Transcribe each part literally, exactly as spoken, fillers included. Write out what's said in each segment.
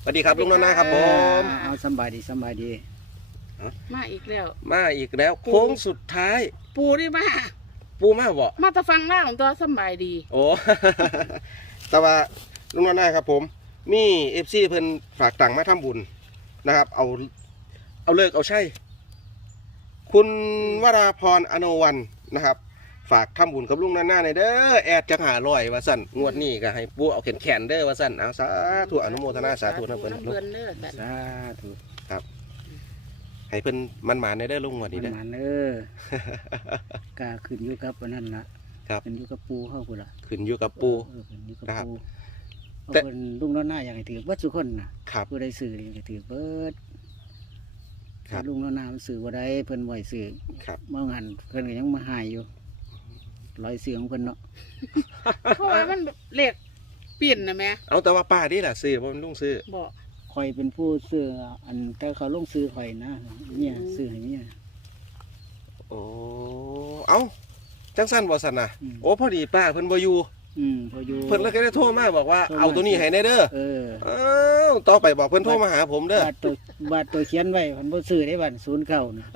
สวัสดีครับลุงน้อยนะครับผมเอาสบายดีสบายดีมาอีกแล้วมาอีกแล้วโค้งสุดท้ายปูนี่มาปูมาบ่มาตะฟังล่างตัวสำบายดีโอ้ แต่ว่าลุงน้อยนะครับผมมีเอฟซีเพิ่นฝากตังค์มาทำบุญนะครับ เอาเอาเลิกเอาใช่คุณวราพรอโนวันนะครับ ฝากทำบุญกับลุงน้อยหน้าในเด้อแอดจังหาลอยว่าสั่นงวดนี้ก็ให้ปูเอาแขนแขนๆเด้อว่าสั่นเอาสาธุอนุโมทนาสาธุนะเพิ่นน้ำเพิ่นเด้อสันสาธุให้เพิ่นมันหมานในเด้อลุงงวดนี้มันเด้อมาเด้อกาขึ้นอยู่กับอันนั้นละครับขึ้นอยู่กับปูเข้ากูละขึ้นอยู่กับปูเออขึ้นอยู่กับครับปูเอาแต่เป็นลุงน้อยหน้าอย่างให้ถือเบิดทุกคนนะครับ ผู้ใดสื่อนี่ก็ถือเบิดครับถ้าลุงน้อยหน้ามันสื่อบ่ได้เพิ่นบ่ให้สื่อครับเมื่อหันเพิ่นก็ยังมาหายอยู่ร้อยเสียงของเพิ่นเนาะเพราะว่ามันเหล็กเปลี่ยนนะแม่เอาแต่ว่าป้านี่แหละซื้อเพราะมันลุงซื้อบอกคอยเป็นผู้ซื้ออันแต่เขาลงซื้อข่อยนะเนี่ยซื้อให้เนี่ยโอ้ เอาจังสั้นบ่สันนะอืมโอ้พอดีป้าเพิ่นบ่อยู่อืมพออยู่เพิ่นเลยก็ได้โทรมาบอกว่าโทรมาเอาตัวนี้ให้แน่เด้อเอออ้าวต่อไปบอกเพิ่นโทรมาหาผมเด้อบาทตัวบาทตัวเขียนไว้มันบ่ซื้อได้บัดศูนย์เก้านะ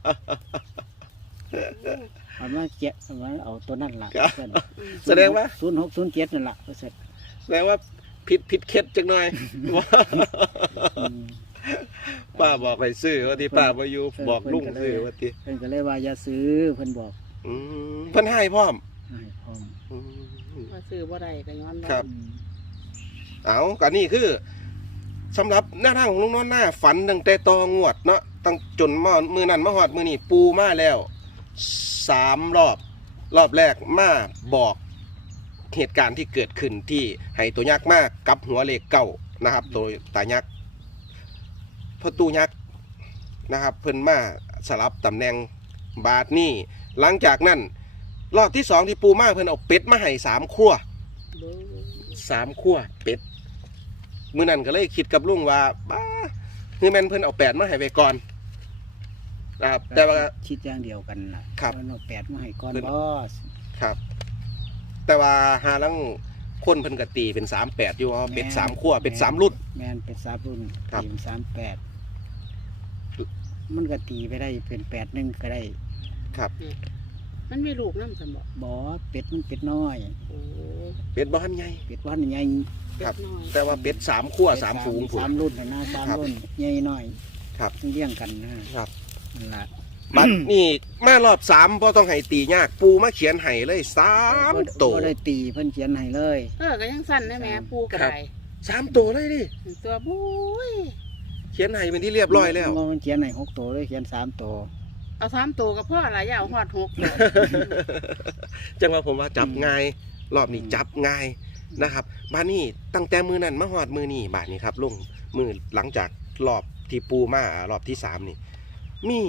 เอามาเจ็ดเอามาเอาตัวนั่นล่ะแสดงว่าศูนย์หกศูนย์เจ็ดนั่นล่ะก็เสร็จแสดงว่าผิดผิดเคล็ดจังหน่อย ว่าอืมป้าบอกให้ซื้อว่าที่ป้าบ่อยู่เออบอกลุงเพิ่นก็เลยซื้อว่าที่เพิ่นก็เลยว่าอย่าซื้อเพิ่นบอกอืมเพิ่นให้พร้อมให้พร้อมอืมว่าซื้อบ่ได้ก็ย้อนว่าครับอืมเอาก็นี่คือสำหรับหน้าทางของลุงน้อยหน้าฝันตั้งแต่ตองวดเนาะตั้งจนมามือนั้นมาหอดมือนี่ปูมาแล้วสามรอบ รอบแรกมาบอกเหตุการณ์ที่เกิดขึ้นที่ให้ตัวยักษ์มากกับหัวเลขเก้านะครับ ตัวตายักษ์พอตูยักษ์นะครับ เพิ่นมาสลับตำแหน่งบาทนี่หลังจากนั้น รอบที่สองที่ปูมาเพิ่นเอาเป็ดมาให้สามขั้วเบิ่งสามขั้วเป็ดมื้อนั้นก็เลยคิดกับลุงว่าบ้าคือแม่นเพิ่นเอาแปดมาให้ไปก่อนนะครับแต่ว่าคิดอย่างเดียวกันล่ะครับเพิ่นเอาแปดมาให้ก่อนเพิ่นบอสครับ แต่ว่าหาลังคนเพิ่นก็ตีเป็นสามแปดอยู่ว่าเป็ดสามขั้วเป็ดสามรุ่นแม่นเป็นสามรุ่นครับตีเป็นสามแปดมันก็ตีไปได้เป็นแปดหนึ่งก็ได้ครับมันมีลูกน้ำสมบอกบอเป็ดมันเป็ดน้อยโอ้เป็ดบ้านใหญ่เป็ดวันใหญ่ครับเป็ดน้อยแต่ว่าเป็ดสามขั้วสามฝูงสามรุ่นน่ะนะสามครับรุ่นใหญ่น้อยครับต้องเลี้ยงกันนะครับ นั่นละบัดนี่มารอบสามพอต้องให้ตียากปูมาเขียนให้เลยสามบ่ตัวบ่ได้ตีเพิ่นเขียนให้เลยเออก็ยังสั้นนะแม่ปูกระครับไดสามตัวเลยดิตัวบุ้ยเขียนให้เป็นที่เรียบร้อยแล้วบ่มันเขียนให้หกตัวเลยเขียนสามตัวเอาสามตัวกับพ่อละอย่าเอาหอดหกตัวจังว่าผมว่าจับง่ายรอบนี้จับง่ายนะครับบ้านนี้ตั้งแต่มือนั้นมาหอดมือนี่บาทนี้ครับลุงมือหลังจากรอบที่ปูมารอบที่สามนี่ มี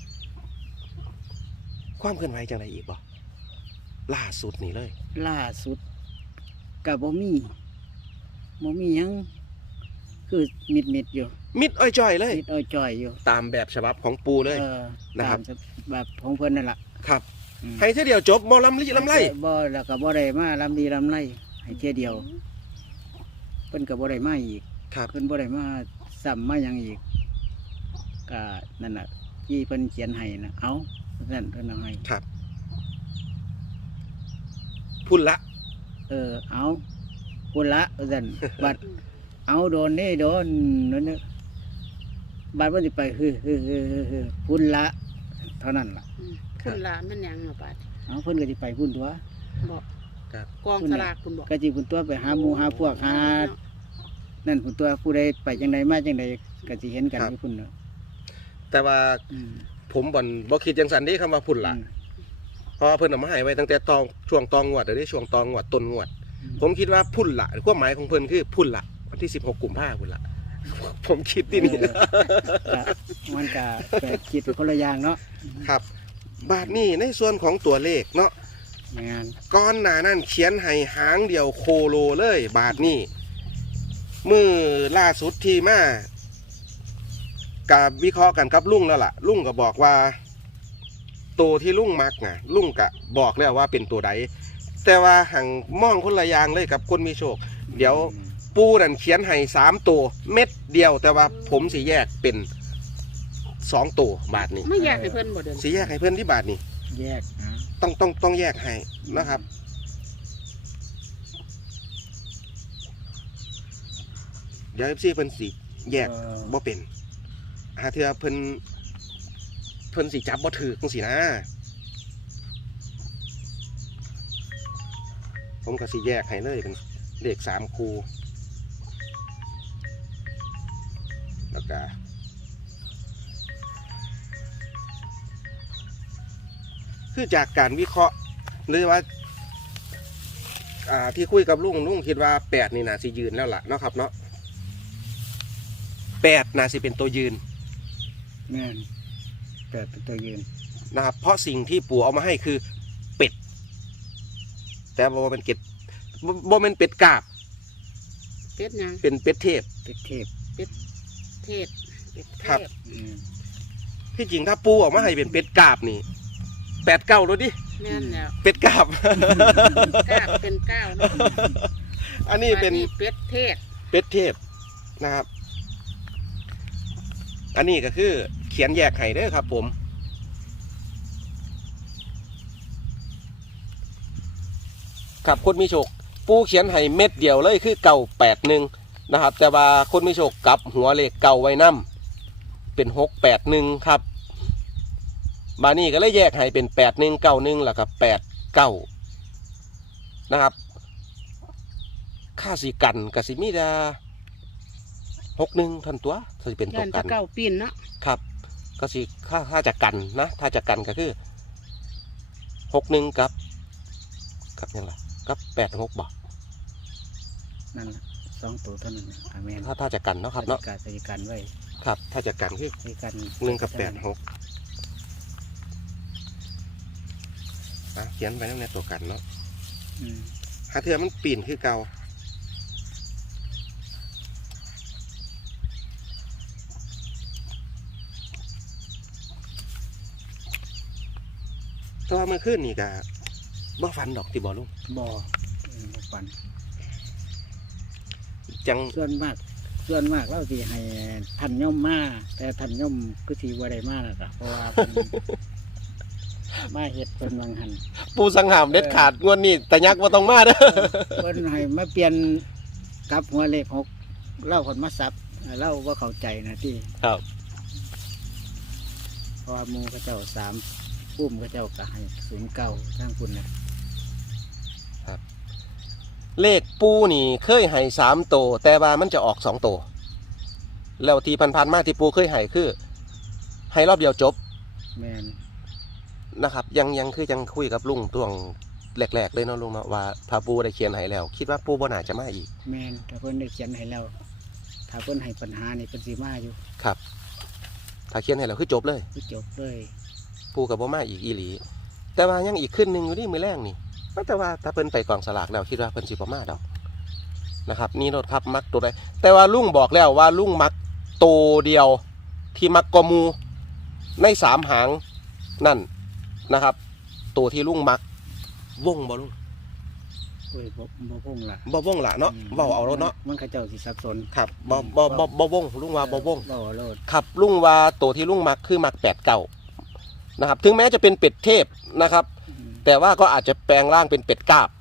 ความเคลื่อนไหวจังไรอีกบ่ล่าสุดนี่เลยล่าสุดกับบ่มีบ่มีหยังคือมิดมิดๆอยู่มิดอ้อยจ้อยเลยมิดอ้อยจ่อยอยู่ตามแบบฉบับของปูเลยเออนะครับตามแบบของเพิ่นนั่นล่ะครับอืมให้เท่าเดียวจบมอลำลิลำไรบ่แล้วก็บ่ได้มาลำดีลำไรให้เที่ยเดียวเพิ่นก็บ่ได้มาอีกครับเพิ่นบ่ได้มาซ้ำมาหยังอีกก็นั่นน่ะที่เพิ่นเขียนให้นะเอานั่นเพิ่นเอาให้ครับพุ่นละเออเอาพุ่นละว่าซั่น บัดเอาโดนนี่โดนนั่นน่ะบัดว่าสิไปฮือฮือฮือฮือฮือพุ่นละเท่านั้นล่ะอืมคุณละมันยังเหรอบาดเอาเพิ่นก็สิไปพุ่นตัวบอกครับกองสลากคุณบอกก็สิพุ่นตัวไปหาหมู่หาพวกหานั่นพุ่นตัวผู้ใดไปจังใดมาจังใดก็สิเห็นกันอยู่พุ่นเนาะแต่ว่าอืมผมบ่นบ่คิดจังสันนี้คำว่าพุ่นละอืมเพราะว่าเพิ่นเอามาให้ไว้ตั้งแต่ตองช่วงตองงวดเดี๋ยวนี้ช่วงตองงวดต้นงวด ผมคิดว่าพุ่นละความหมายของเพิ่นคือพุ่นละวันที่สิบหกกุมภาพันธ์พุ่นละ ผมคิดที่นี่เออก็มันก็แปลกคิดเป็นคนละอย่างเนาะครับ บาทนี้ในส่วนของตัวเลขเนาะงานก้อนหนานั่นเขียนให้หางเดียวโคโลเลย บาทนี้มือล่าสุดที่มากับวิเคราะห์กันกับลุงแล้วล่ะ ลุงก็บอกว่า ตัวที่ลุงมักนะลุงก็บอกแล้วว่าเป็นตัวใดแต่ว่าหังมองคนละอย่างเลยกับคนมีโชค เดี๋ยวปูนั่นเขียนให้สามตัวเม็ดเดียวแต่ว่าผมสิแยกเป็นสองตัวบาทนี้ไม่อยากให้เพิ่นบ่เดินสิแยกให้เพื่อนที่บาทนี้แยกนะต้องต้องต้องแยกให้นะครับ เดี๋ยวเอฟซีเพิ่นสิแยกเออบ่เป็นหาเทื่อเพิ่นเพิ่นสิจับบ่ถูกจังซี่นะ ผมก็สิแยกให้เลยเป็นเลขสามคู่แล้วก็คือจากการวิเคราะห์หรือว่าอ่าที่คุยกับลุงลุงคิดว่าแปดนี่น่าสิยืนแล้วล่ะเนาะครับเนาะแปดน่าสิเป็นตัวยืนแม่นแต่เป็นตัวยืนนะครับเพราะสิ่งที่ปู่เอามาให้คือเป็ด แต่บ่เป็นเกล็ดบ่บ่เป็นเป็ดกาบเป็ดหยังเป็นเป็ดเทพเป็นเทพเทศเป็ดเทครับศอืมที่จริงถ้าปู่ออกมาให้เป็นเป็ดกาบนี่แปดเก้าเลยดิแม่นแล้วเป็ดกาบก้าวเป็นก้าวเนาะอันนี้เป็นเป็ดเทศเป็ดเทพนะครับ อันนี้ก็คือเขียนแยกให้เด้อครับผมครับคนมีโชคปูเขียนให้เม็ดเดียวเลยคือเก่าแปดหนึ่งนะครับ แต่ว่าคนมีโชคกลับหัวเลขเก่าไว้นำเป็นหกแปดหนึ่งครับบานี่ก็เลยแยกให้เป็นแปดหนึ่งเก้าหนึ่งแล้วก็แปดเก้านะครับค่าสีกันกับสีมีดาหกหนึ่งทันตัวถ้าจะเป็นตัย่าวน กัจะนเก้าปีนเนาะครับก็สิถ้าถ้าจะกันนะถ้าจะกันก็คือหกหนึ่งกับกับยังไงกับแปดหกบอกนั่นล่ะสองตัวเท่านั้นน่ะอาเมนถ้าถ้าจะกันเนาะครับเนาะการใส่กันไว้ครับ ถ้าจะกันคือใส่กันหนึ่งกับแปดหกอ่ะเขียนไปนั่นในตัวกันเนาะอืมหาเทือมันปีนคือเก่าแตัวาเมื่อคืนนี่ก็บ่ฟันดอกที่บ่ลุงบ่เออบ่ฟันจังส่วนมากส่วนมากเราสิให้ท่านย่อมมาแต่ท่านย่อมก็สิบ่ได้มาแล้วก็เพราะว่าเพิ่น มาเฮ็ดเพิ่นวังหันปูสังหามเด็ดขาดงวดนี้แต่ยักษ์ว่าต้องมาเด้อเพิ่นให้มาเปลี่ยนกลับหัวเลขหกเล่าคนมาซับเล่าว่าเข้าใจนะที่ครับเพราะว่าหมูก็เจ้าสามปุ้มก็เจ้าก็ให้ศูนย์เก้าทางคุณนะเลขปูนี่เคยให้สามโตวแต่ว่ามันจะออกสองโตวแล้วที่พันๆมาที่ปูเคยให้คือให้รอบเดียวจบแมนนะครับ ยังยังคือยังคุยกับลุงตวงแรกๆเลยเนาะลุงเนาะว่าถ้าปูได้เขียนให้แล้ว คิดว่าปูบ่น่าจะมาอีกแมนถ้าเพิ่นได้เขียนให้เราถ้าเพิ่นให้ปัญหานี่เพิ่นสิมาอยู่ครับ ถ้าเขียนให้แล้วคือจบเลยคือจบเลยปูกับบ่มาอีกอีหลี แต่ว่ายังอีกขึ้นหนึ่งอยู่ที่มือแรกนี่แต่ว่าถ้าเพิ่นไปกองสลากแล้วคิดว่าเพิ่นสิบ่มาดอกนะครับ นี่รถครับมักตัวใดแต่ว่าลุงบอกแล้วว่าลุงมักตัวเดียวที่มักกว่าหมูในสามหางนั่นนะครับ ตัวที่ลุงมักวงบ่ลุงโอ้ยบ่บ่พงละบ่วงละเนาะเว้าเอาแล้วเนาะมันเขาเจ้าสิสับสนครับบ่บ่บ่บ่วงลุงว่าบ่วงเว้าเอาโลดครับลุงว่าตัวที่ลุงมักคือมักแปดเก้านะครับ ถึงแม้จะเป็นเป็ดเทพนะครับอืมแต่ว่าก็อาจจะแปลงร่างเป็นเป็ดกาบ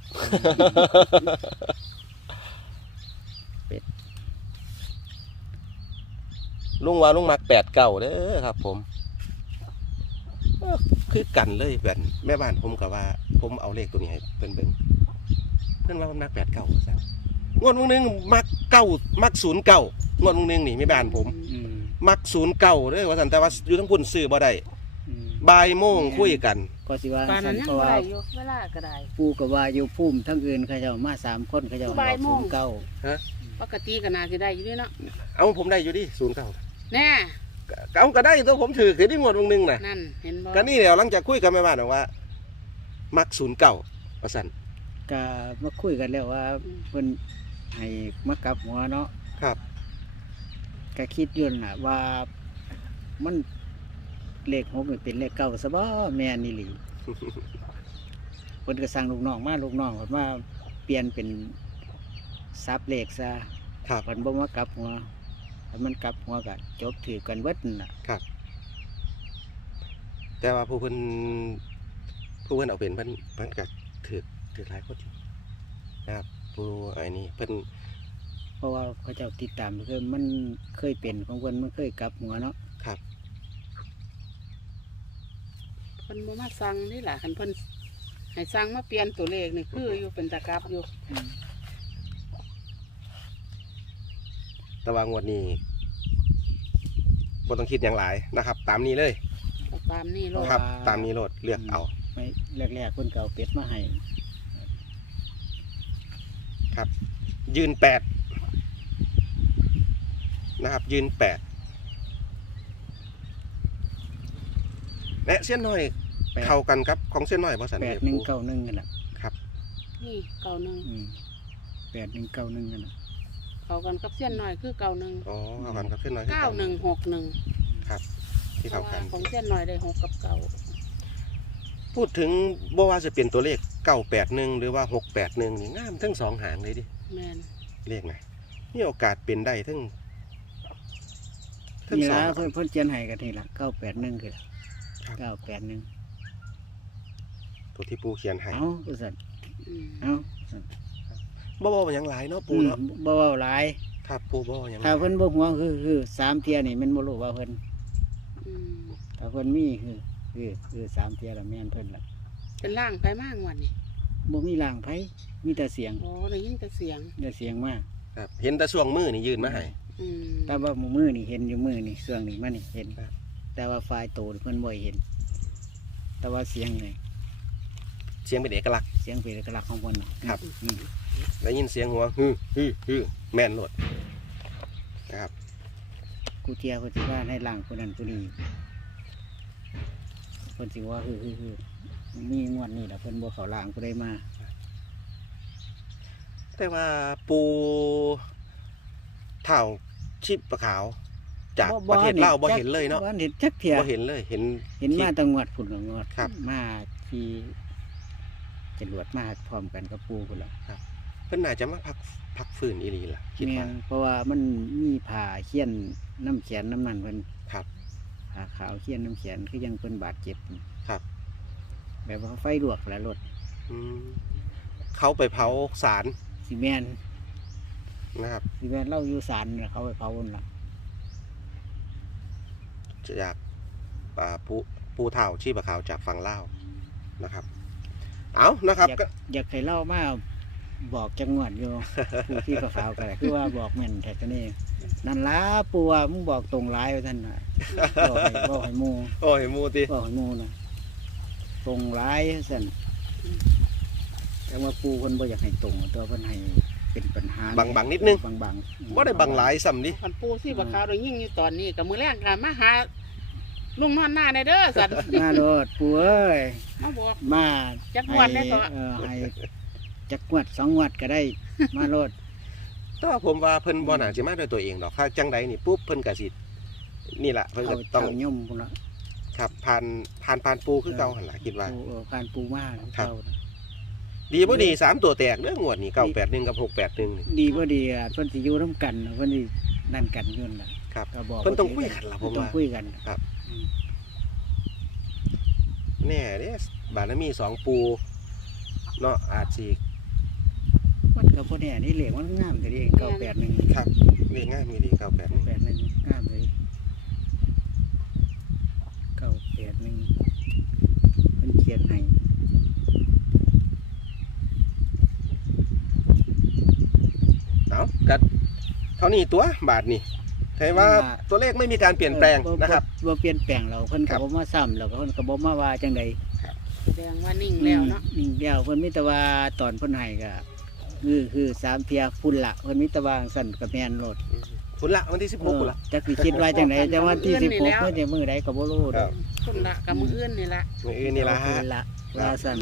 ลุงว่าลุงมักแปดเก้าเด้อครับ ผมเอ้อคือกันเลยแบบแม่บ้านผมกับว่า ผมเอาเลขตัวนี้ให้เพิ่นเบิ่งเพิ่นว่ามันมักแปดเก้าซะงวดวงหนึงมักเก้ามักศูนย์เก้างวดวงหนึงนี่แม่บ้านผมอืมมักศูนย์เก้าเด้อว่าซั่นแต่ว่าอยู่ทั้งพุ่นซื้อบ่ได้อืมบ่ายโมงคุยกันก็สิว่าปานซั่นั้นนยังเพราะบ่ว่าได้อยู่เวลาก็ได้ปูกับว่าอยู่พุ่มทั้งอื่นเขาเจ้ามาสามคนเขาเจ้าบ่ายโมงศูนย์เก้าปกติก็น่าสิได้อยู่ด้วยเนาะเอาผมได้อยู่ดิศูนย์เก้าแน่เอาก็ได้ตัวผมถือคือที่งวดวงหนึงน่ะนั่นเห็นบ่ก็นี่เดี๋ยวหลังจากคุยกับแม่บ้านบอกว่า มักศูนย์เก้าว่าซั่นก็มาคุยกันแล้วว่าเพิ่นให้มากลับหัวเนาะครับก็คิดอยุ่นนล่ะว่ามันเลขหกนี่เป็นเลขเก้าซะบ่แม่นอี่หลี เพิ่นก็สั่งลูกน้องมาลูกน้องเพิ่นว่าเปลี่ยนเป็นซับเลขซะครับมันบ่มากลับหัวถ้ามันกลับหัวก็จบถือกันเบิดนั่นล่ะครับ แต่ว่าผู้เพิ่นผู้เพิ่นเอาเป็นเพิ่นเพิ่นก็ถือถือหลายคนอยู่นะครับผู้ไอ้นี่เพิ่นเพราะว่าเขาเจ้าติดตามคือมันเคยเป็นของเพิ่นมันเคยกลับหัวเนาะครับเพิ่นบ่มาสั่งนี่ล่ะคันเพิ่นให้สั่งมาเปลี่ยนตัวเลขนี่คืออยู่เป็นตะกรับอยู่อืมแต่ว่างวดนี้บ่ต้องคิดอย่างหลายนะครับ ตามนี้เลยก็ตามนี่โลดครับ ตามนี้โลดเลือกเอาไม่แรกๆเพิ่นก็เอาเป็ดมาให้ครับ ยืนแปดนะครับ ยืนแปดและเส้นน้อยแปดเข้ากันครับของเส้นน้อยบ่สันแปดหนึ่งเก้าหนึ่งกันล่ะครับนี่เก่าหนึ่งอืมแปดหนึ่งเก้าหนึ่งกันล่ะเข้ากันกับเส้นน้อยคือเก่าหนึ่งอ๋อเข้ากันกับเส้นน้อยเก้าหนึ่งหกหนึ่งครับ ที่เข้ากันของเส้นน้อยได้หกกับเก่าพูดถึงบ่ว่าจะเป็นตัวเลขเก้าแปดหนึ่งหรือว่าหกแปดหนึ่งนี่งามทั้งสองหางเลยดิแม่นเลขไหนมีโอกาสเป็นได้ทั้งทั้งนี่สอล่ะงเพิ่นเพิ่นเขียนให้กันนี่ล่ะเก้าแปดหนึ่งคือครับเก้าแปดหนึ่งตัวที่ปูเขียนให้เอาว่าซั่นอืมเอาบ่บ่ว่าหยังหลายเนาะปูอืมเนาะบ่เว้าหลายครับปูบ่ว่าหยังหถ้าลายเพิ่นบ่หัวคือคือสามเที่ยนี่มันบ่รู้ว่าเพิ่นอืมถ้าเพิ่นมีคือคือคือสามเที่ยแล้วแม่นเพิ่นล่ะเป็นร่างไปมากวันนี้บ่มีร่างไผมีแต่เสียงโอ้ได้ยินแต่เสียงแต่เสียงมากครับ เห็นแต่ช่วงมือนี่ยืนมาให้อืมแต่ว่ามือนี่เห็นอยู่มือนี่เสื่องนี่มันนี่เห็นครับแต่ว่าไฟล์โตเพิ่นบ่เห็น แต่ว่าเสียงนี่เสียงเป็นเอกลักษณ์เสียงเป็นเอกลักษณ์ของเพิ่นน่ะครับอืมได้ยินเสียงหัวฮือฮือฮือแม่นโลดนะครับกูเทียเพิ่นสิว่าให้ล่างผู้นั้นผู้นี้เพิ่นสิว่าคือคือคือมีงวดนี้ล่ะเพิ่นบ่เข้าล่างผู้ใดมาแต่ว่าปูเท่าชิบปะขาว จากประเทศลาวบ่เห็นเลยเนาะบ่เห็นจักเที่ยบ่เห็นเลยเห็นเห็นมาแตังวดพุ่นละงวดครับมาที่จรวดมาพร้อมกันกับปูพุ่นล่ะเพิ่นน่าจะมาพักพักฟื้นอีหลีล่ะคิดแม่ว่านเพราะว่ามันมีผ่าเขียนน้ำแขนน้ำนั่นเพิ่นครับผ่าขาวเขียนน้ำแขนคือยังเพิ่นบาดเจ็บครับแบบว่าไฟลวกแล้วรถอืมเขาไปเผาสารซีแมนนะครับซีแมนเล่าอยู่สารน่ะเขาไปเผาคนละจากอ่าปูปูเท่าชีบะขาวจากฝั่งลาวนะครับ เอานะครับอยากก็อยากให้เล่ามาบอกจังหวัดอยู่ ผู้ที่ประขาวกันคือว่าบอกแม่นแท้ก็นี่นั่นล่ะปูว่ามึงบอกตรงร้ายไว้ท่านน่ะบอกให้บอกให้หมูโอ้ยมูติบอกให้หมูน่ะตรงร้ายสั่นแต่ว่าปูคนบ่อยากให้ตรงตัวเพิ่นให้เป็นปัญหาบังบังนิดนึงบางบางบ่ได้บังหลายซ้ำดิคันปูซี่บักขาวได้ยิ่งอยู่ตอนนี้กับมือแรกค่ะมาหาลุงนอนหน้าในเด้อสันมาโลดปูเอ้ยมาบอกมาจักงวดได้ให้ก็เออให้จักงวดสองงวดก็ได้ มาโลดแต่ว่าผมว่าเพิ่นบ่น่าสิมาด้วยตัวเองดอกถ้าจังใดนี่ปุ๊บเพิ่นก็สินี่ล่ะเพิ่นเอาก็ต้องเจ้าย่อมพุ่นละครับผ่านผ่านผ่านปูคือเก่าหั่นล่ะคิดว่าปูเออผ่านปูมาครับเจ้าน่ะดีบ่ดีสามตัวแตกเด้องวดนี้เก้าแปดหนึ่งกับหกแปดหนึ่งนี่ดีบ่ดีอ่ะเพิ่นสิอยู่นํกันน่ะเพิ่นสินั่นกันอยู่นั่นล่ะครับก็บอกเพิ่นต้องคุยกันล่ะผมต้องว่าคุยกันครับอืมแน่เด้บารมีสองปูเนาะอาจสิมันก็บ่แน่นี่เหล็กมันงามแต่เองเก้าแปดหนึ่งครับเรียกง่ายมีดีเก้าแปดหนึ่งแปดหนึ่งงามเลยเก้าแปดหนึ่งเพิ่นเขียนให้เอากัดเท่านี้ตัวบาทนี่ใช่ว่าตัวเลขไม่มีการเปลี่ยนแปลงเออนะครับบ่เปลี่ยนแปลงเราเพิ่นครัก็บบ่มาซ้ำแล้วก็เพิ่นก็บ่มาว่าจังใดแสดงว่านิ่งแล้วเนาะนิ่งแล้วเพิ่นมีแต่ว่าตอนเพิ่นให้ก็คือคือสามเทียพุ่นละเพิ่นมีแต่ว่าสั่นก็แม่นโลดคุณละวันที่สิบหกคุณละเออจักสิคิดว่าจังใดแต่ว่าที่สิบหกเพิ่นจะมื้อใดก็บ่รู้คดรัอบ กคนละกับมืออื่นนี่ละมืออื่นนี่ละฮะเพิ่ละว่าสั่น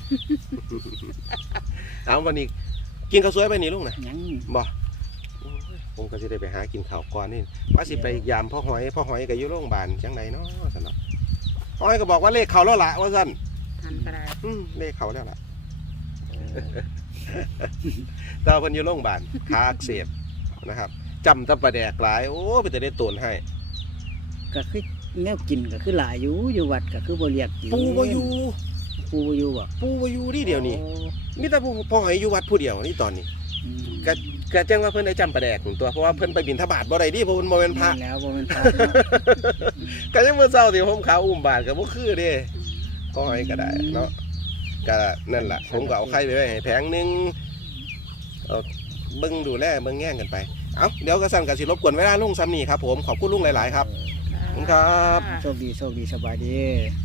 เอาวันนี้กินข้าวสวยไปนี่ลุงนะหยังบ่โอ้ยผมก็จะได้ไปหากินข้าวก่อนนี่ว่าสิไปยามพ่อหอยพ่อหอยก็อยู่โรงพยาบาลจังไหนเนาะสันเนาะพ่อหอยก็บอกว่าเลขเขาแล้วล่ะว่าสั่นหันกระไดอืมเลขเขาแล้วล่ะ แต่ว่าเพิ่นอยู่โรงพยาบาลขาอักเสบนะครับจำแตะประแดกหลายโอ้ไปแต่ได้ตนให้ก็คือแนวกินก็คือหลายอยู่อยู่วัดก็คือบ่เรียกกินปูบ่อยู่ปูบ่อยู่บ่ปูบ่อยู่นี่เดียวนี่โอ้มีแต่ผู้พ่อให้อยู่วัดผู้เดียวนี่ตอนนี้อืมก็ก็แจ้งว่าเพิ่นได้จำประแดกหนึ่งตัวเพราะว่าเพิ่นไปบิณฑบาตบ่ได้ดิเพราะเพิ่นบ่เป็นพระนั่นแล้วบ่แม่นพระก็ยังมื้อเช้าที่ผมขาวอุ้มบาทก็บ่คือเด้พ่อให้ก็ได้เนาะก็นั่นล่ะผมก็เอาไข่ไปไว้ให้แผงหนึงเอาเบิ่งดูแลเบิ่งแย่งกันไปเอ้าเดี๋ยวก็สั่นก็สิรบกวนเวลาลุงซ้ำนี่ครับผมขอบคุณลุงหลายๆครับขอบคุณครับโชคดีโชคดีสบายดี